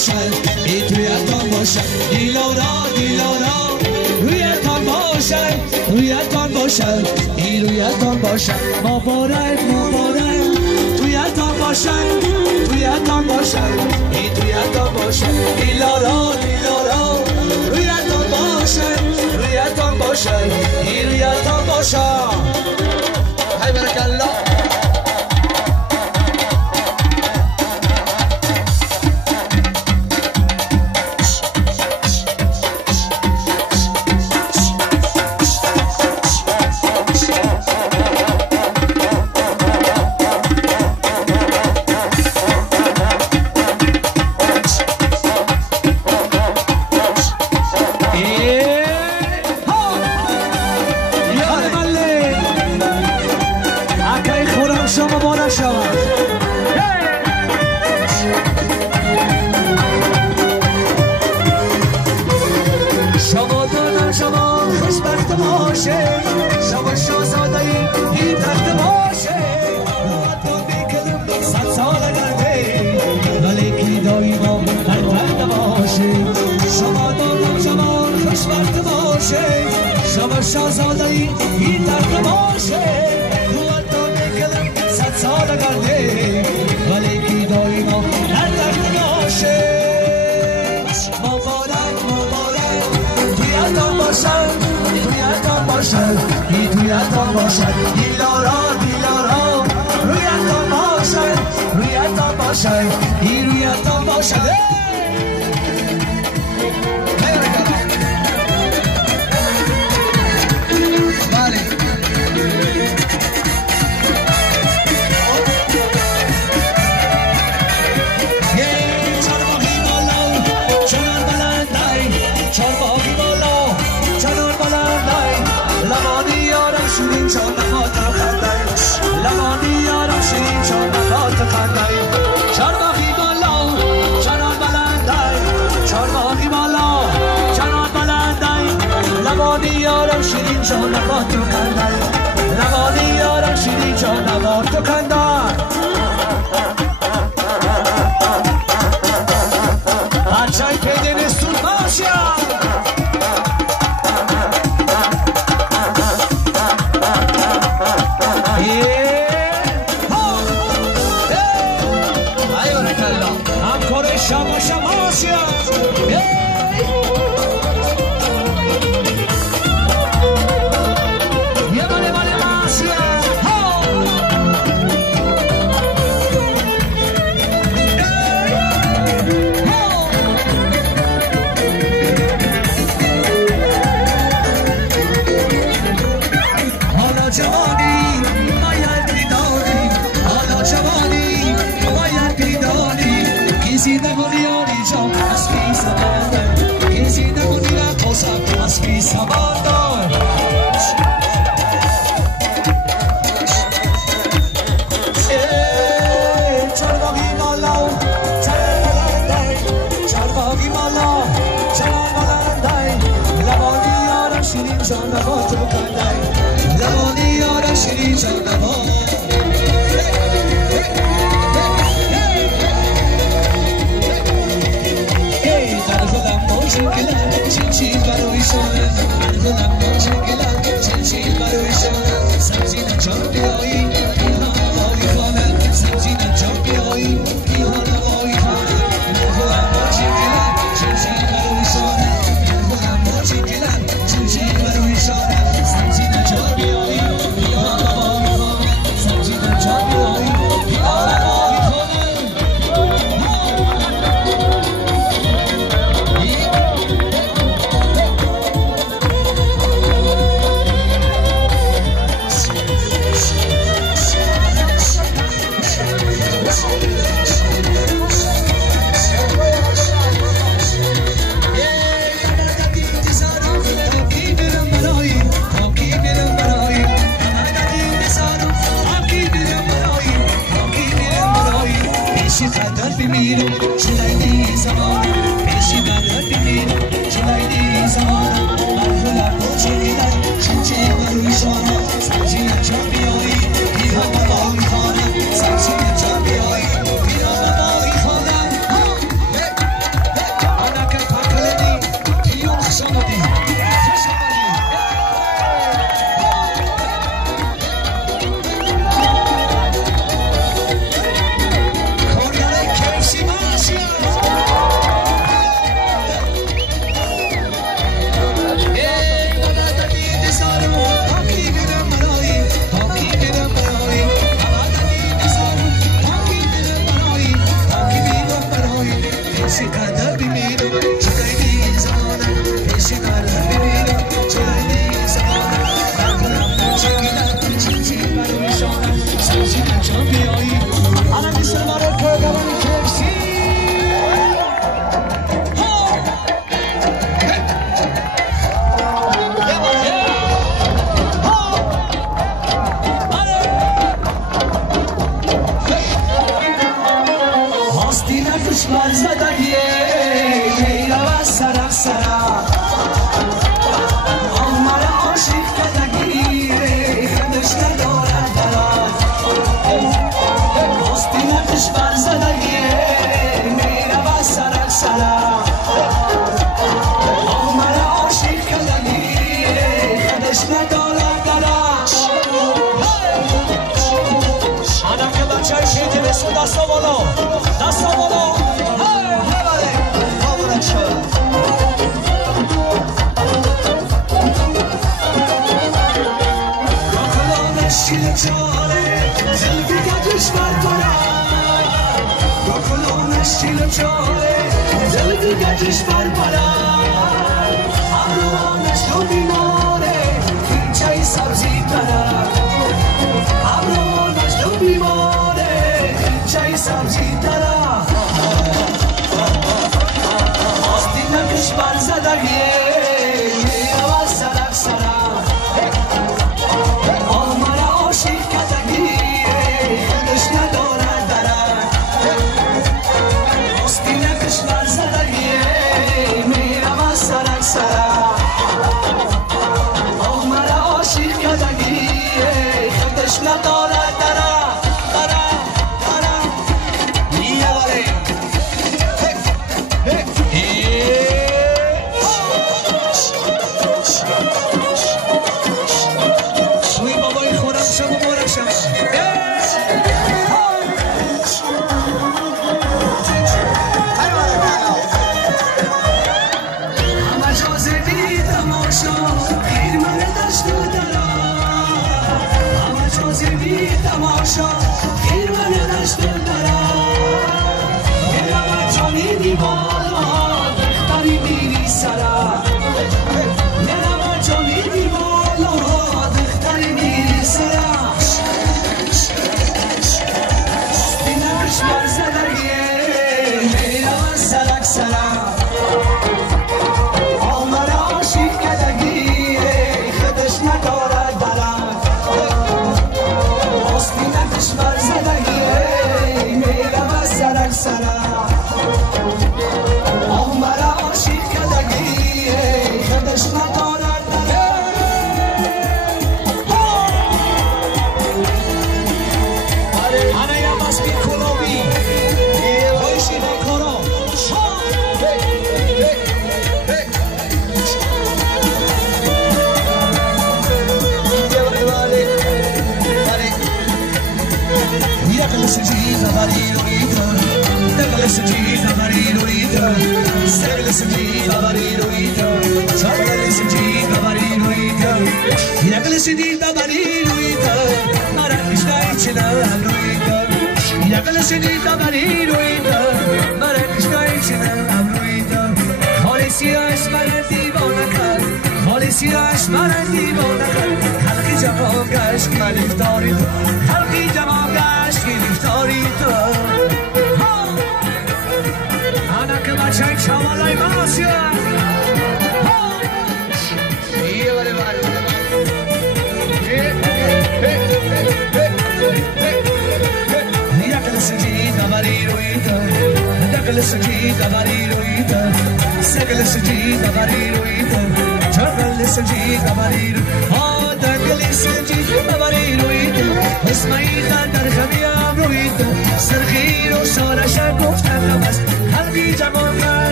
باشد ای تویتان باشد دیلارا رویتان باشد ای رویتان باشد مبارک تویتان باشد ای تویتان باشد دیلارا رویتان باشد ای رویتان باشد های برک الله شاهزاده‌ای این درد باشه تو میکنم 100 سال گرده ولی کی دایما در درد باشه مبارک تویتان باشد تویتان باشد دیلارا رویتان باشد ای رویتان باشد شیرین جان نبات رو کندن لبانی یارم شیرین جان نبات رو کندن بچه‌ی پیده نستون باشیم همکار شما باشیم کشور زدگیه میره و سرک سرک آمر عاشق کدگیره خودش نداره درک آستین کشور زدگیه میره و سرک سرک آمر عاشق کدگیره خودش نداره درک آنم که بچه های شیطی بسو دستا بالا دستا بالا شیل چاله زلفی گجش برپره با شیل چاله زلفی گجش برپره ابروانش تو بیماره اینچه سبزی تره ابروانش تو بیماره اینچه سبزی تره آستینکش برزدگیه میره و سرک سرک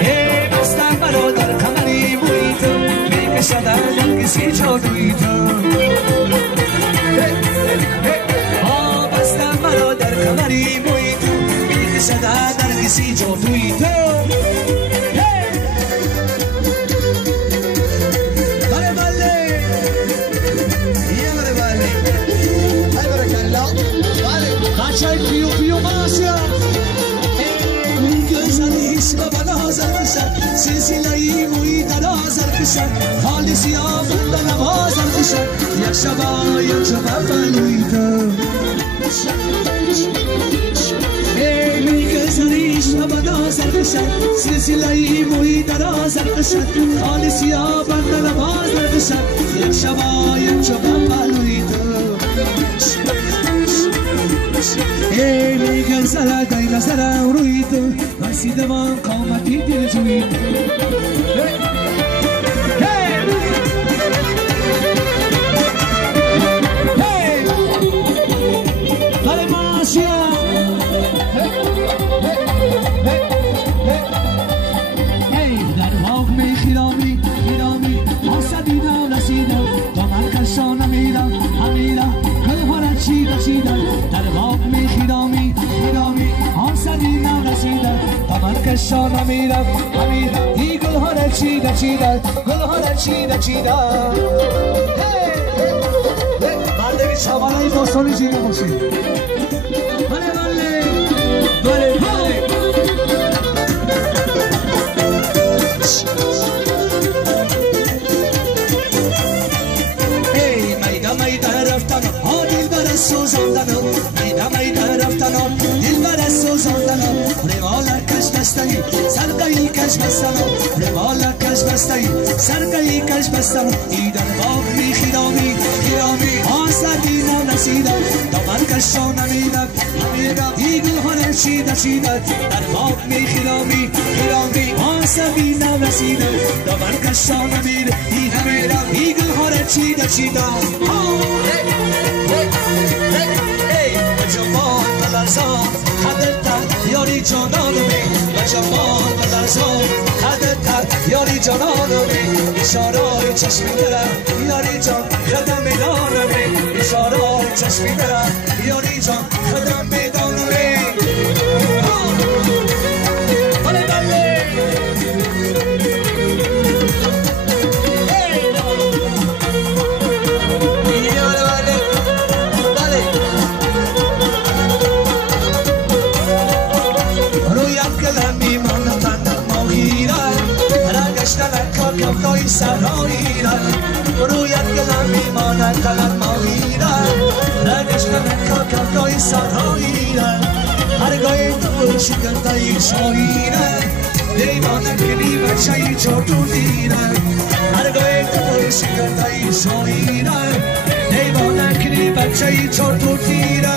Hey, زدن نرگسی جادوی تو بله بله یه بله بله های برکلا بله بچه های پیو پیو ماسیا گزنیش و بلا زرکشن سلسله‌ای موی درازر کشن حالی سیاه بند نوازر کشن یک شبا بلوی تو گزنیش و بلا زرکشن سلسله‌ای موی درازر کشن حالی سیاه بند نوازر کشن یک شبا بلوی تو میگن سر دایلا سر روی تو رسیده من قامتی دل جوی بله ماشیا در باغ می خیرامی آسدیدم رسیدم دامن کشانم میرم گل ها را چیدم در باغ می خیرامی آسدیدم رسیدم دامن کشانم میرم ای گل ها را چیدم بردگی شبانه دوستانی جیره باشید بله سوزاندنم میدم رفتنم دل بر سوزاندنم روال کش بستنی سرگاهی کش بستنم روال کش بستنی سرگاهی کش بستنم ای در باغ می خیرامی آسدی نرسیدم دامن کشانم میرم ای گل ها نچیدم در باغ می خیرامی آسدی نرسیدم دامن کشانم میرم ای گل ها نچیدم جمال بلرزان حدت یاری جانانمی و جمال بلرزان حدت یاری جانانمی اشاره چشمی درم یاری جان خدم میدانمی اشاره چشمی درم یاری جان خدم میدانمی کاکای سرایی را رویت گلم میماند کلم ماهی را نگشتن کاکای سرایی را هرگاه تو شکرتای شایی را دیوانه کنی بچه چوتو دیره هرگاه تو شکرتای شایی را دیوانه کنی بچه چوتو دیره